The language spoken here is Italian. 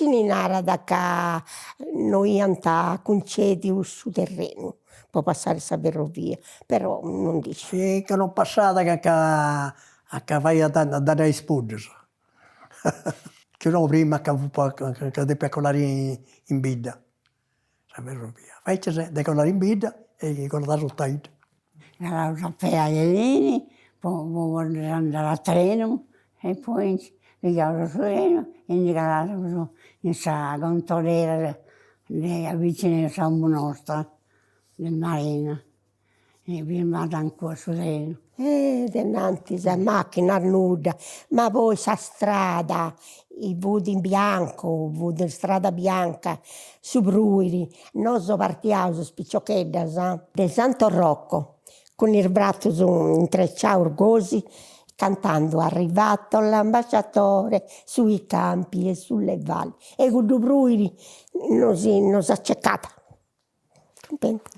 immagini nara da che noi anta concedi su terreno per passare questa ferrovia, però non dice. Sì, che non passata che vai a dare ai spuders. Che no, prima che decolare in bidda, la ferrovia. Invece decolare in bidda e con la rotaia. Andavo a pedalini, poi andare a treno e poi pigliavo il treno e andavo in questa gondoliera vicino a San Buonosta, del Marina. E filmata ancora su treno. Denanti la macchina nuda, ma poi sa strada, i vudi in bianco, vudi strada bianca, su Bruiri, noi partiamo spiccioccheddas del Santo Rocco, con il braccio intrecciato così, cantando arrivato l'ambasciatore sui campi e sulle valli. E con Bruiri non si è accecata. Contenta.